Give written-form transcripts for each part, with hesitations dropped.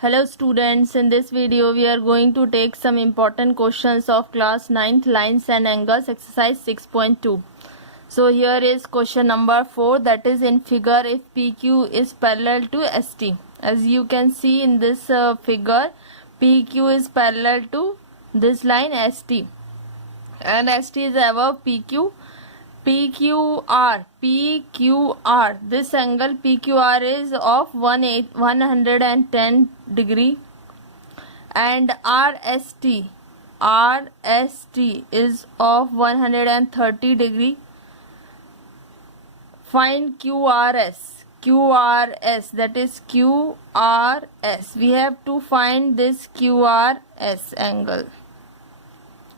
Hello students, in this video we are going to take some important questions of class 9th lines and angles exercise 6.2. So here is question number 4, that is in figure if PQ is parallel to ST. As you can see in this figure, PQ is parallel to this line ST and ST is above PQ. PQR, this angle PQR is of 110 degree and RST is of 130 degree. Find QRS, that is QRS. We have to find this QRS angle.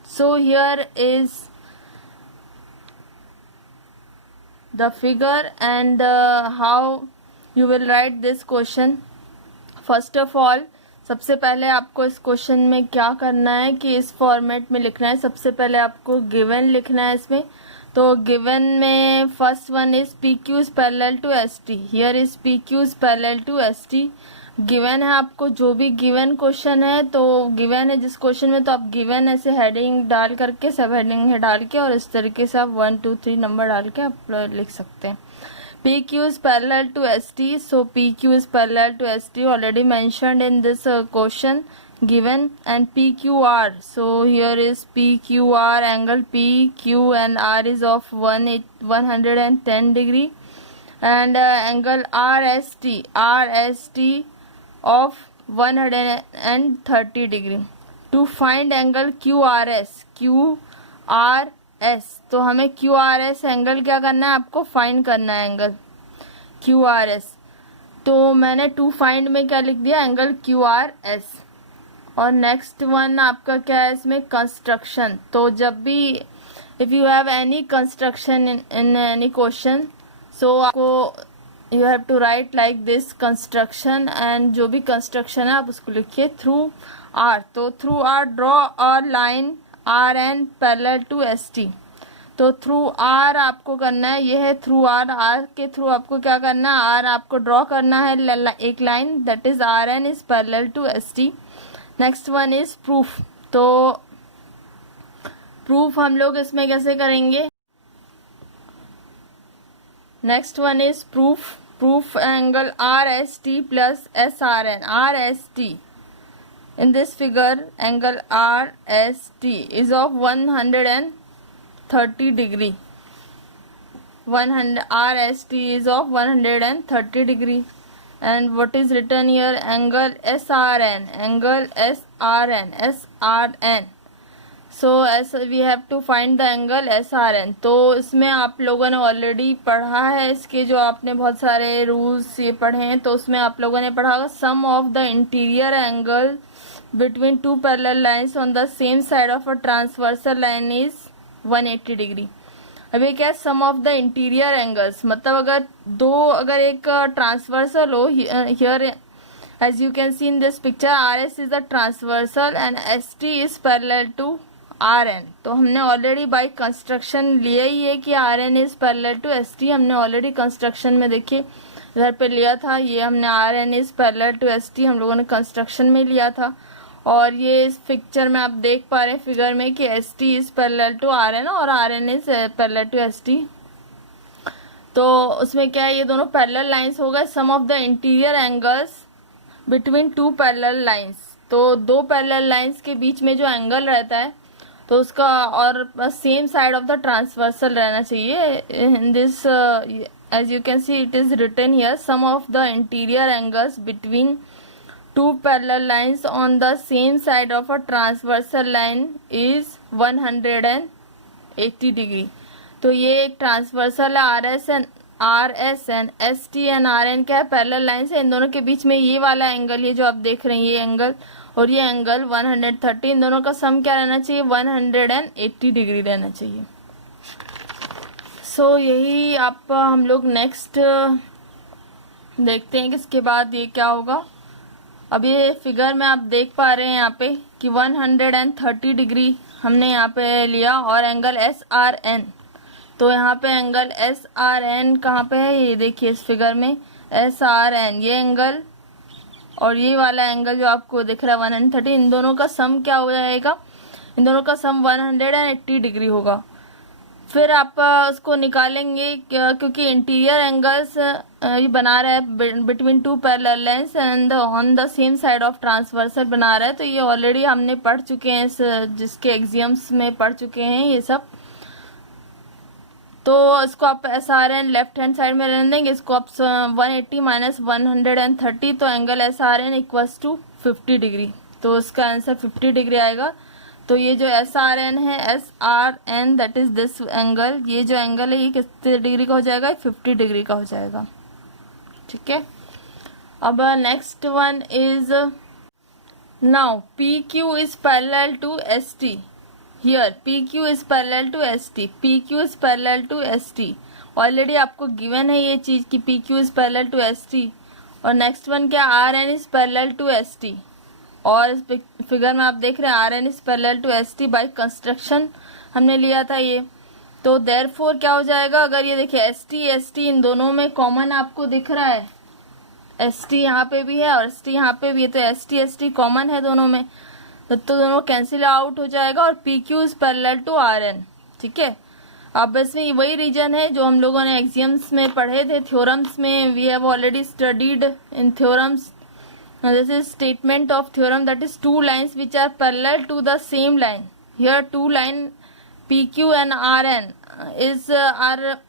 So here is the figure and how you will write this question. First of all सबसे पहले आपको इस question में क्या करना है कि इस फॉर्मेट में लिखना है. सबसे पहले आपको गिवन लिखना है इसमें. तो गिवन में first one is P Q is parallel to S T. Here is P Q is parallel to S T. Given है आपको जो भी गिवन क्वेश्चन है तो गिवन है जिस क्वेश्चन में तो आप गिवन ऐसे हेडिंग डाल करके सब हेडिंग डाल के और इस तरीके से आप 1 2 3 नंबर डाल के आप लिख सकते हैं. P Q is parallel to S T. So P Q is parallel to S T already mentioned in this question given. And PQR, so here is PQR angle PQ and R is of 110 degree and angle RST of 130 degree. To find angle QRS, तो हमें QRS angle क्या करना है, आपको find करना है angle QRS. तो मैंने टू फाइंड में क्या लिख दिया, एंगल QRS. और नेक्स्ट वन आपका क्या है इसमें, कंस्ट्रक्शन. तो जब भी if you have any construction in any question, so आपको you have to write like this construction and जो भी कंस्ट्रक्शन है आप उसको लिखिए थ्रू आर. तो through R draw a line R N parallel to S T. तो through R आपको करना है, ये है थ्रू आर. आर के थ्रू आपको क्या करना है, आर आपको ड्रॉ करना है एक line, that is R N is parallel to S T. Next one is proof. तो प्रूफ हम लोग इसमें कैसे करेंगे, next one is proof angle R S T plus S R N. R S T in this figure angle R S T is of 130 degree. RST is of 130 degree. And what is written here, angle SRN. So as we have to find the angle SRN. तो इसमें आप लोगों ने already पढ़ा है, इसके जो आपने बहुत सारे रूल्स ये पढ़े हैं तो उसमें आप लोगों ने पढ़ा होगा, sum of the interior angle between two parallel lines on the same side of a transversal line is 180 degree. अभी क्या, sum of the interior angles, मतलब अगर एक ट्रांसवर्सल हो, here as you can see in this picture R S is the transversal and S T is parallel to R N. तो हमने already by construction लिया ही है कि R N is parallel to S T. हमने already construction में देखिए इधर पे लिया था, ये हमने R N is parallel to S T हम लोगों ने कंस्ट्रक्शन में लिया था. और ये इस पिक्चर में आप देख पा रहे हैं फिगर में कि S T is parallel to R N और R N is parallel to S T. तो उसमें क्या है, ये दोनों पैरेलल लाइंस हो गए. Sum of the interior angles between two parallel lines. तो दो पैरेलल लाइंस के बीच में जो एंगल रहता है तो उसका और same side of the transversal रहना चाहिए. In this as you can see it is written here, sum of the interior angles between two parallel lines on the same side of a transversal line is 180 degree. तो ये एक transversal है, R S N S T N R N क्या है, parallel lines है. इन दोनों के बीच में ये वाला एंगल, ये जो आप देख रहे हैं ये एंगल और ये एंगल 130, इन दोनों का सम क्या रहना चाहिए, 180 डिग्री रहना चाहिए. सो यही आप हम लोग नेक्स्ट देखते हैं कि इसके बाद ये क्या होगा. अब ये फिगर में आप देख पा रहे हैं यहाँ पे कि 130 डिग्री हमने यहाँ पे लिया और एंगल एस आर एन. तो यहाँ पे एंगल एस आर एन कहाँ पे है, ये देखिए इस फिगर में एस आर एन ये एंगल और ये वाला एंगल जो आपको दिख रहा है 130, इन दोनों का सम क्या हो जाएगा, इन दोनों का सम 180 डिग्री होगा। फिर आप उसको निकालेंगे क्योंकि इंटीरियर एंगल्स ये बना रहा है between two parallel lines and on the same side of transversal बना रहा है। तो ये ऑलरेडी हमने पढ़ चुके हैं, इस जिसके एग्जाम्स में पढ़ चुके हैं ये सब। तो इसको आप SRN लेफ्ट हैंड साइड में रहने देंगे, इसको आप 180 माइनस 130, तो angle SRN equals to 50 degree. तो इसका आंसर 50 डिग्री आएगा। तो ये जो SRN है, SRN that is this angle, ये जो एंगल है ये कितने डिग्री का हो जाएगा, 50 डिग्री का हो जाएगा। ठीक है, अब next one is now PQ is parallel to ST। Here PQ is parallel to ST, PQ is parallel to ST। Already आपको गिवन है ये चीज कि PQ is parallel to ST। और नेक्स्ट वन क्या, RN is parallel to ST। और इस figure में आप देख रहे हैं RN is parallel to ST by construction हमने लिया था ये। तो देयरफॉर क्या हो जाएगा, अगर ये देखिए ST इन दोनों में कॉमन आपको दिख रहा है, ST यहाँ पे भी है और ST यहाँ पे भी है, तो ST कॉमन है दोनों में, तो दोनों कैंसिल आउट हो जाएगा और PQ is parallel to RN। ठीक है, अब इसमें वही रीजन है जो हम लोगों ने एग्जाम्स में पढ़े थे, थ्योरम्स में। We have already studied in theorems. This is statement of theorem, that is two lines which are parallel to the same line. Here two line PQ and RN are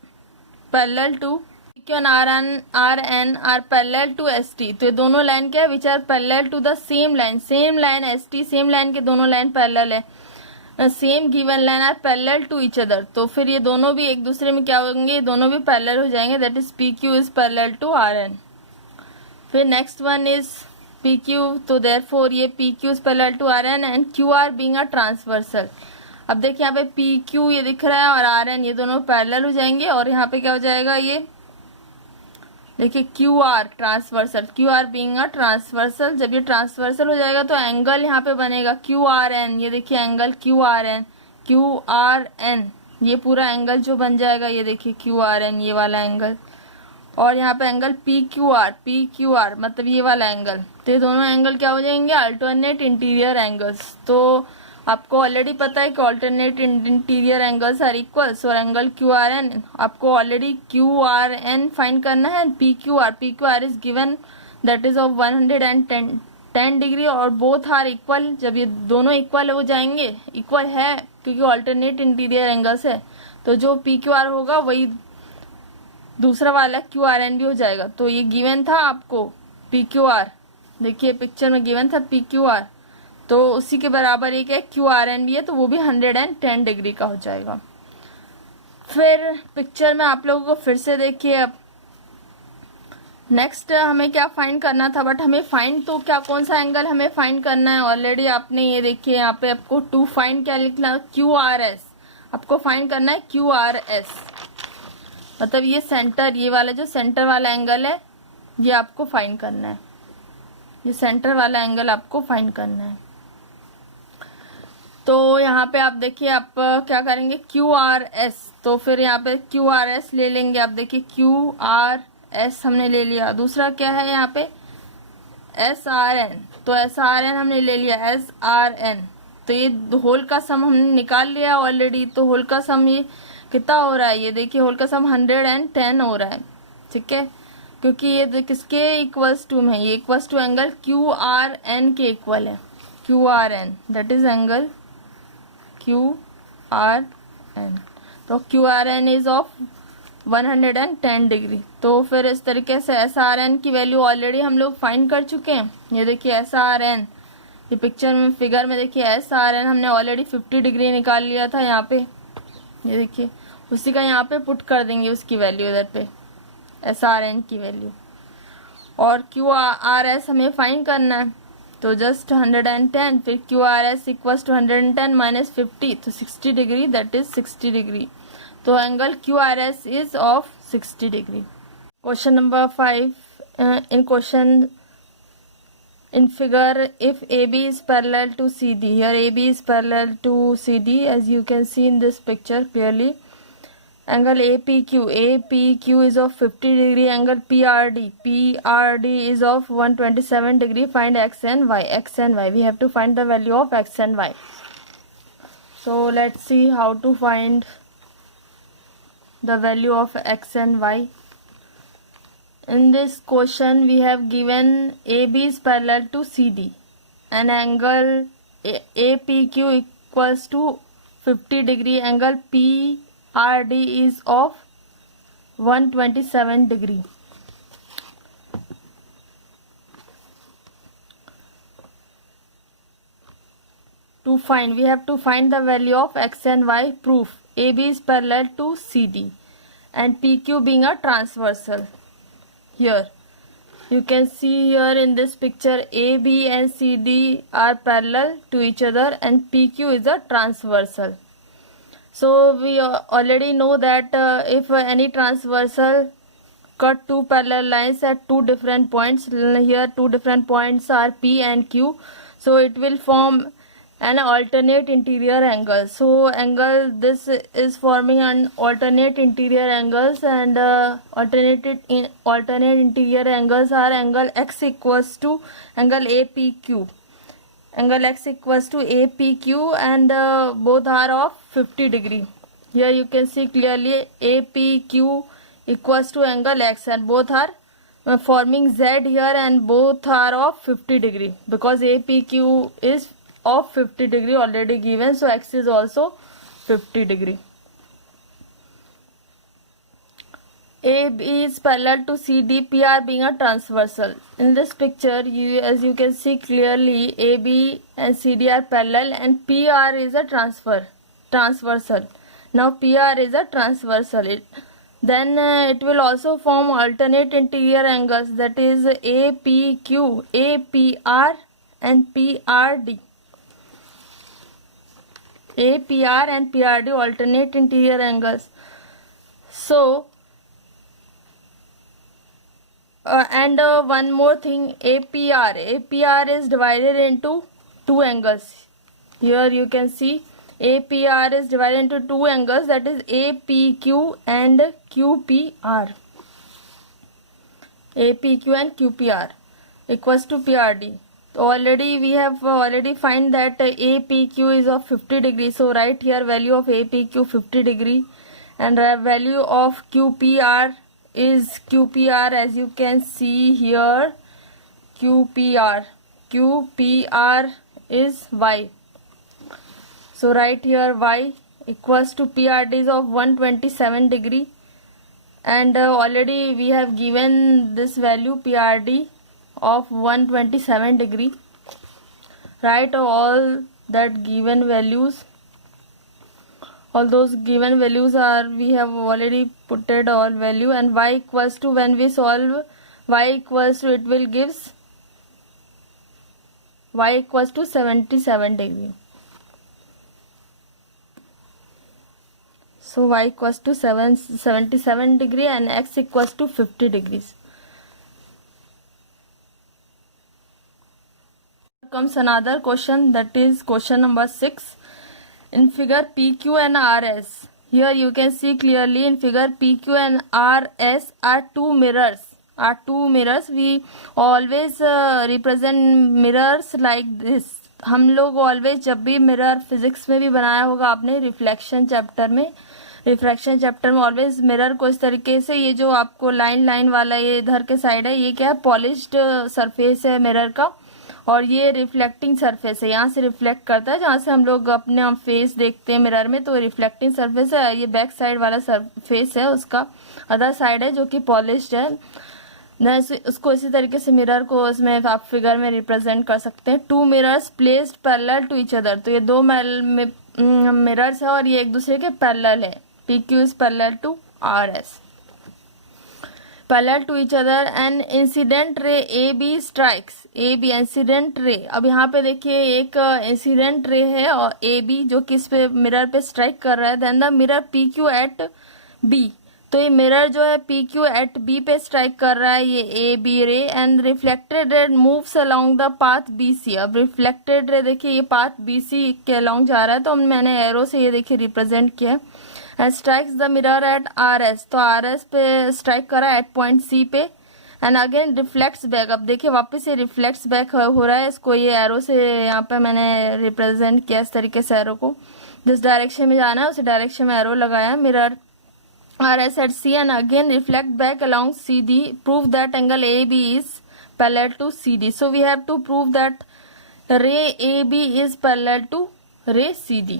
parallel to PQ and RN are parallel to ST। तो ये दोनों line क्या है, which are parallel to the same line ST, same line के दोनों line parallel है, same given line are parallel to each other. तो फिर ये दोनों भी एक दूसरे में क्या होंगे, दोनों भी पैरेलल हो जाएंगे, that is PQ is parallel to RN। फिर नेक्स्ट वन इज PQ, तो देयरफॉर ये PQ is parallel to RN and QR being a transversal. अब देखिए यहाँ पे PQ ये दिख रहा है और RN ये दोनों पैरेलल हो जाएंगे, और यहाँ पे क्या हो जाएगा, ये देखिए QR transversal, QR being a transversal. जब ये ट्रांसवर्सल हो जाएगा तो एंगल यहाँ पे बनेगा QRN, ये देखिए एंगल QRN, ये पूरा एंगल जो बन जाएगा, ये देखिए QRN ये वाला एंगल, और यहाँ पे एंगल PQR मतलब ये वाला एंगल। तो ये दोनों एंगल क्या हो जाएंगे, अल्टरनेट इंटीरियर एंगल्स। तो आपको ऑलरेडी पता है कि alternate interior angles are equals, और एंगल QRN आपको ऑलरेडी QRN फाइंड करना है। PQR is given that is of 110 degree, और बोथ आर इक्वल। जब ये दोनों इक्वल हो जाएंगे, इक्वल है क्योंकि अल्टरनेट इंटीरियर एंगल्स है, तो जो PQR होगा वही दूसरा वाला QRN भी हो जाएगा। तो ये गिवन था आपको PQR, देखिए पिक्चर में गिवन था PQR, तो उसी के बराबर एक है QRN भी है, तो वो भी 110 डिग्री का हो जाएगा। फिर पिक्चर में आप लोगों को फिर से देखिए, अब नेक्स्ट हमें क्या फाइंड करना था, बट हमें फाइंड तो क्या, कौन सा एंगल हमें फाइंड करना है, ऑलरेडी आपने ये देखिए यहाँ पे आपको टू फाइंड क्या लिखना, QRS आपको फाइंड करना है, QRS मतलब ये सेंटर, ये वाला जो सेंटर वाला एंगल है ये आपको फाइंड करना है, ये सेंटर वाला एंगल आपको फाइंड करना है। तो यहाँ पे आप देखिए आप क्या करेंगे, QRS, तो फिर यहाँ पे QRS ले लेंगे। आप देखिए QRS हमने ले लिया, दूसरा क्या है यहाँ पे SRN, तो SRN हमने ले लिया, SRN, तो ये होल का सम हमने निकाल लिया ऑलरेडी। तो होल का सम ये कितना हो रहा है, ये देखिए होल का सम 110 हो रहा है। ठीक है, क्योंकि ये किसके इक्वल्स टू में, ये इक्वल्स टू एंगल QRN के इक्वल है, QRN that is angle QRN। तो QRN इज ऑफ 110 डिग्री। तो फिर इस तरीके से SRN की वैल्यू ऑलरेडी हम लोग फाइंड कर चुके हैं। ये देखिए SRN, ये पिक्चर में फिगर में देखिए SRN हमने ऑलरेडी 50 डिग्री निकाल लिया था यहाँ पे, ये देखिए उसी का यहाँ पे पुट कर देंगे उसकी वैल्यू इधर पे, SRN की वैल्यू। और QRS हमें फाइंड करना है, तो जस्ट 110, फिर QRS इक्वल्स टू 110 माइनस 50, तो 60 डिग्री, दैट इज 60 डिग्री। तो angle QRS is of 60 degree. Question number 5, in question in figure, if AB is parallel to CD, here AB is parallel to CD as you can see in this picture clearly, angle APQ is of 50 degree, angle PRD is of 127 degree. Find x and y. We have to find the value of x and y. So let's see how to find the value of x and y. In this question we have given AB is parallel to CD and angle APQ equals to 50 degree, angle PRD is of 127 degree. To find, we have to find the value of x and y. Proof: AB is parallel to CD and PQ being a transversal. Here you can see here in this picture AB and CD are parallel to each other and PQ is a transversal. So we already know that if any transversal cut two parallel lines at two different points, here two different points are P and Q, so it will form an alternate interior angle. So angle, this is forming an alternate interior angles, and alternate interior angles are angle x equals to angle APQ. Angle x equals to APQ and both are of 50 degree. Here you can see clearly APQ equals to angle x and both are forming Z here and both are of 50 degree because APQ is of 50 degree already given, so x is also 50 degree. AB is parallel to CD, PR being a transversal. In this picture, as you can see clearly, AB and CD are parallel and PR is a transversal. Now PR is a transversal. Then it will also form alternate interior angles, that is APQ, APR and PRD. APR and PRD alternate interior angles. So one more thing, APR is divided into two angles. Here you can see APR is divided into two angles, that is APQ and QPR. APQ and QPR equals to PRD. Already we have find that APQ is of 50 degree, so write here value of APQ 50 degree and value of QPR is QPR, as you can see here, QPR is y. So write here y equals to PRD is of 127 degree and already we have given this value PRD of 127 degree. Write all that given values. All those given values are, we have already putted all value, and y equals to, when we solve y equals to, it will gives y equals to 77 degree. So y equals to 77 degree and x equals to 50 degrees. Comes another question, that is question number 6. In figure PQ and RS, here you can see clearly in figure PQ and RS are two mirrors. We always represent mirrors like this. हम लोग always जब भी mirror physics में भी बनाया होगा आपने reflection chapter में ऑलवेज मिरर को इस तरीके से, ये जो आपको लाइन वाला ये इधर के साइड है, ये क्या है, पॉलिश्ड सरफेस है मिरर का, और ये रिफ्लेक्टिंग सरफेस है, यहाँ से रिफ्लेक्ट करता है, जहाँ से हम लोग अपने फेस देखते हैं मिरर में, तो रिफ्लेक्टिंग सरफेस है। ये बैक साइड वाला सरफेस है, उसका अदर साइड है जो कि पॉलिश्ड है। उसको इसी तरीके से मिरर को इसमें आप फिगर में रिप्रेजेंट कर सकते हैं। Two mirrors placed parallel to each other, तो ये दो मिरर्स है और ये एक दूसरे के पैरेलल है। PQ is parallel to RS, parallel to each other, and incident ray AB strikes, AB incident ray. अब यहाँ पे देखिए एक इंसिडेंट रे है और AB जो कि इस पे मिरर पे स्ट्राइक कर रहा है। Then the mirror PQ at B, तो ये मिरर जो है PQ एट B पे स्ट्राइक कर रहा है, ये AB ray, and reflected ray moves along the path BC। अब रिफ्लेक्टेड रे देखिए ये पाथ BC के अलोंग जा रहा है, तो मैंने एरो से ये देखिए रिप्रेजेंट किया है, and strikes the mirror at R S, तो आर एस पे स्ट्राइक करा एट पॉइंट सी पे, एंड अगेन रिफ्लेक्ट्स बैक। अब देखिए वापस से रिफ्लेक्ट्स बैक हो रहा है, इसको ये एरो से यहाँ पे मैंने रिप्रेजेंट किया इस तरीके से एरो को, जिस डायरेक्शन में जाना है उसी डायरेक्शन में एरो लगाया। Mirror R S at C and again reflect back along CD, prove that angle AB is parallel to CD. So we have to prove that ray AB is parallel to ray CD.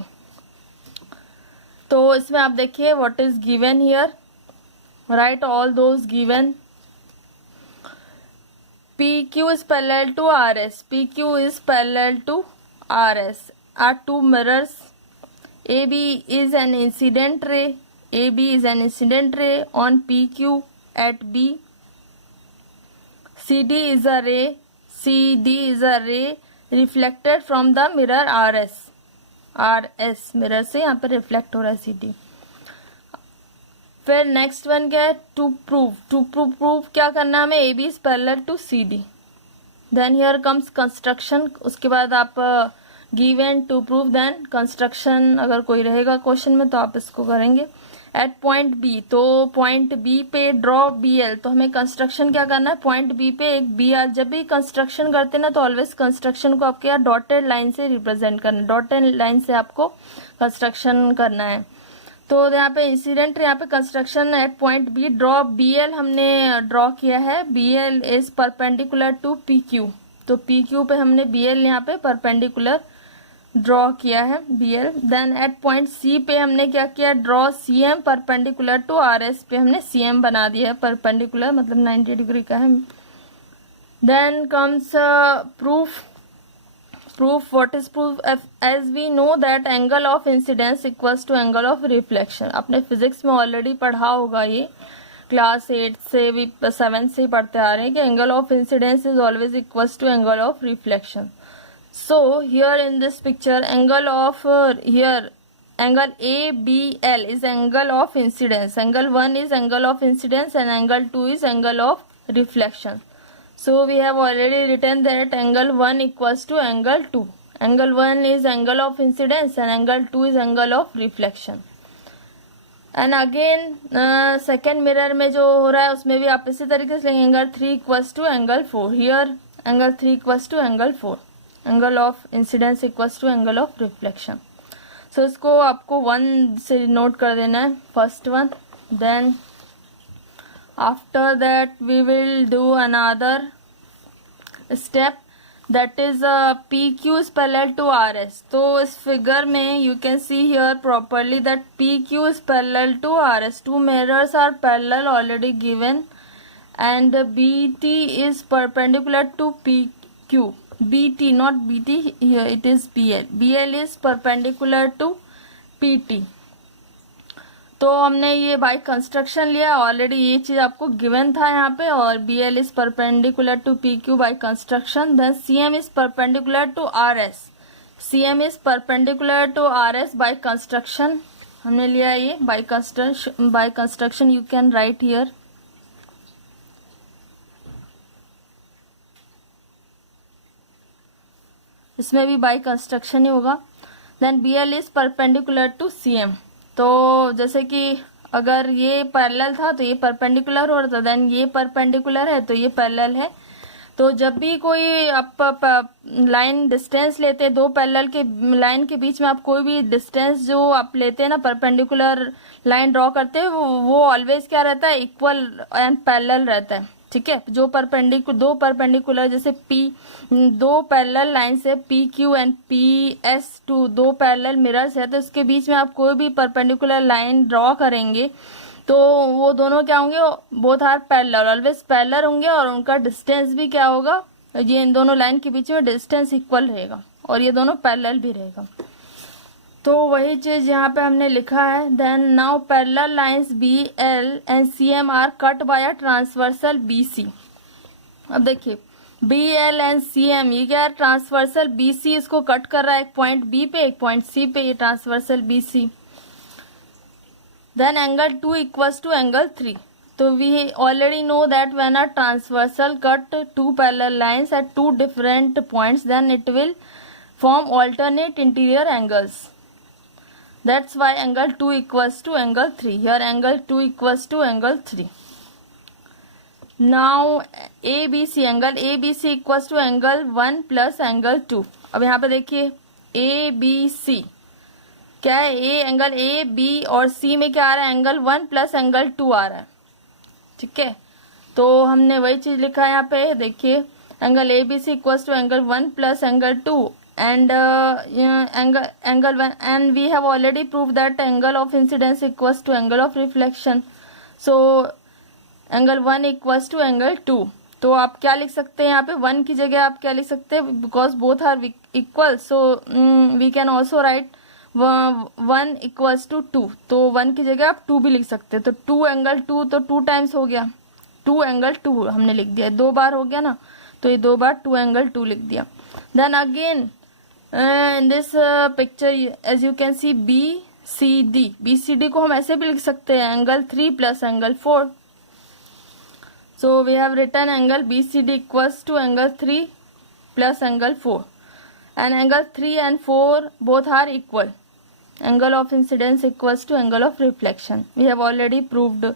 तो इसमें आप देखिए what is given here, write all those given. PQ is parallel to RS, PQ is parallel to RS are two mirrors. AB is an incident ray, AB is an incident ray on PQ at B. CD is a ray, CD is a ray reflected from the mirror RS, RS mirror से यहाँ पर reflect हो रहा है CD. फिर next one क्या है, to prove क्या करना है हमें, AB is parallel to CD. Then here comes construction, उसके बाद आप given to prove then construction, अगर कोई रहेगा क्वेश्चन में तो आप इसको करेंगे. एट पॉइंट बी, तो पॉइंट बी पे ड्रॉ BL, तो हमें कंस्ट्रक्शन क्या करना है, पॉइंट बी पे एक BR. जब भी कंस्ट्रक्शन करते हैं ना तो ऑलवेज कंस्ट्रक्शन को आपके यहाँ डॉटेड लाइन से रिप्रेजेंट करना है, डॉटेड लाइन से आपको कंस्ट्रक्शन करना है. तो यहाँ पे इंसिडेंट, यहाँ पे construction at point B, draw BL हमने ड्रॉ किया है. BL is perpendicular to PQ, तो PQ पे हमने BL यहाँ पे परपेंडिकुलर ड्रॉ किया है BL. Then at point C पे हमने क्या किया, draw CM perpendicular to RS पे हमने CM बना दिया है परपेंडिकुलर, मतलब 90 डिग्री का है. Then comes proof. What is proof, as we know that angle of incidence equals to angle of reflection. आपने फिजिक्स में ऑलरेडी पढ़ा होगा, ये क्लास 8 से भी 7 से ही पढ़ते आ रहे हैं कि angle of incidence is always equals to angle of reflection. So here in this picture, angle of angle ABL is angle of incidence. Angle 1 is angle of incidence and angle 2 is angle of reflection. So we have already written that angle 1 equals to angle 2. Angle 1 is angle of incidence and angle 2 is angle of reflection. And again second mirror में जो हो रहा है उसमें भी आप इसी तरीके से लेंगे, angle 3 equals to angle 4. Here angle 3 equals to angle 4. Angle of incidence equals to angle of reflection. So इसको आपको 1 से नोट कर देना है, first one. Then after that we will do another step, that is PQ is parallel to RS. तो इस figure में you can see here properly that PQ is parallel to RS. Two mirrors are parallel already given and BT is perpendicular to PQ. BT, not BT, here it is BL. BL is perpendicular to PT. तो हमने ये by construction लिया already, ये चीज आपको given था यहाँ पे, और BL is perpendicular to PQ by construction. Then CM is perpendicular to RS. CM is perpendicular to RS by construction हमने लिया ये by construction. You can write here. इसमें भी बाय कंस्ट्रक्शन ही होगा. Then BL is perpendicular to CM. तो जैसे कि अगर ये पैरेलल था तो ये परपेंडिकुलर हो रहा था, देन ये परपेंडिकुलर है तो ये पैरेलल है. तो जब भी कोई आप लाइन डिस्टेंस लेते हैं, दो पैरेलल के लाइन के बीच में आप कोई भी डिस्टेंस जो आप लेते हैं ना, परपेंडिकुलर लाइन ड्रॉ करते हैं, वो ऑलवेज क्या रहता है, इक्वल एंड पैरेलल रहता है. ठीक है, जो दो परपेंडिकुलर जैसे दो पैरेलल लाइन से PQ एंड PS टू दो पैरेलल मिरर्स है, तो इसके बीच में आप कोई भी परपेंडिकुलर लाइन ड्रॉ करेंगे तो वो दोनों क्या होंगे, both are parallel, always parallel होंगे, और उनका डिस्टेंस भी क्या होगा, ये इन दोनों लाइन के बीच में डिस्टेंस इक्वल रहेगा और ये दोनों पैरेलल भी रहेगा. तो वही चीज यहाँ पे हमने लिखा है. Then now parallel lines BL and CM are cut by a transversal BC. अब देखिए BL एंड CM ये क्या है, ट्रांसवर्सल BC इसको कट कर रहा है, एक पॉइंट B पे एक पॉइंट C पे, ये transversal BC. Then angle 2 equals to angle 3. तो we already know that when a transversal cut two parallel lines at two different points then it will form alternate interior angles. That's why angle 2 equals to angle 3. Here angle 2 equals to angle 3. Now ABC, angle ABC equals to angle 1 plus angle 2. अब यहाँ पे देखिए ABC क्या है, A angle A B और सी में क्या आ रहा है, एंगल 1 प्लस एंगल 2 आ रहा है, ठीक है। तो हमने वही चीज लिखा है यहाँ पे, देखिए angle A B C equals to angle 1 plus angle 2 and angle 1, and we have already proved that angle of incidence equals to angle of reflection. So angle 1 equals to angle 2. तो आप क्या लिख सकते हैं यहाँ पे, 1 की जगह आप क्या लिख सकते हैं, because both are equal, so we can also write 1 equals to 2. तो 1 की जगह आप 2 भी लिख सकते हैं. तो 2 एंगल 2 तो 2 टाइम्स हो गया, 2 एंगल 2 हमने लिख दिया, 2 बार हो गया ना, तो ये 2 बार 2 एंगल 2 लिख दिया. Then again in this picture as you can see BCD को हम ऐसे भी लिख सकते हैं, angle 3 plus angle 4. So we have written angle BCD equals to angle 3 plus angle 4, and angle 3 and 4 both are equal. Angle of incidence equals to angle of reflection. We have already proved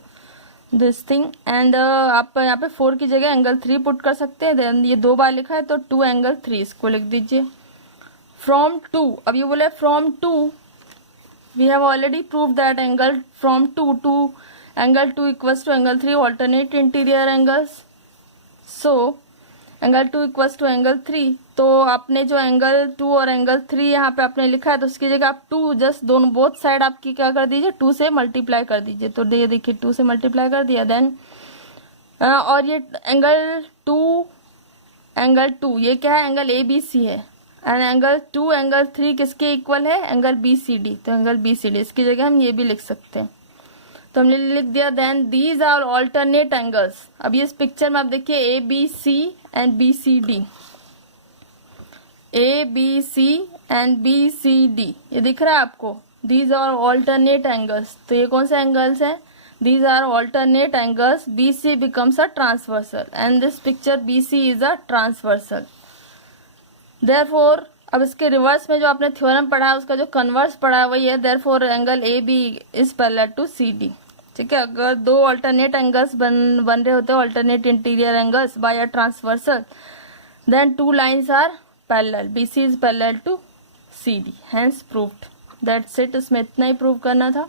this thing. And आप यहाँ पे 4 की जगह angle 3 put कर सकते हैं. Then ये 2 बार लिखा है तो 2 एंगल 3 इसको लिख दीजिए. From 2, अब ये बोले from 2, we have already proved that angle from 2 to angle 2 equals to angle 3 alternate interior angles. So angle 2 equals to angle 3. तो आपने जो एंगल 2 और एंगल 3 यहाँ पे आपने लिखा है, तो उसकी जगह आप 2 जस्ट दोनों बोथ साइड आपकी क्या कर दीजिए, 2 से मल्टीप्लाई कर दीजिए. तो ये देखिए 2 से मल्टीप्लाई कर दिया. देन और ये एंगल 2 ये क्या है, एंगल ABC है. एंड एंगल 2 एंगल 3 किसके इक्वल है, एंगल BCD. तो एंगल BCD इसकी जगह हम ये भी लिख सकते हैं, तो हमने लिख दिया. Then these are alternate angles. अब इस पिक्चर में आप देखिए ABC and BCD, ABC and BCD ये दिख रहा है आपको. These are alternate angles. तो ये कौन से एंगल्स हैं, these are alternate angles. BC becomes a transversal and this picture BC is a transversal. Therefore अब इसके रिवर्स में जो आपने थ्योरम पढ़ा है उसका जो कन्वर्स पढ़ा है वही है. Therefore angle AB is parallel to CD. ठीक है, अगर 2 अल्टरनेट एंगल्स बन रहे होते हैं, alternate interior angles by a transversal, then 2 lines are parallel. BC is parallel to CD, hence proved. That's it. इसमें इतना ही प्रूव करना था.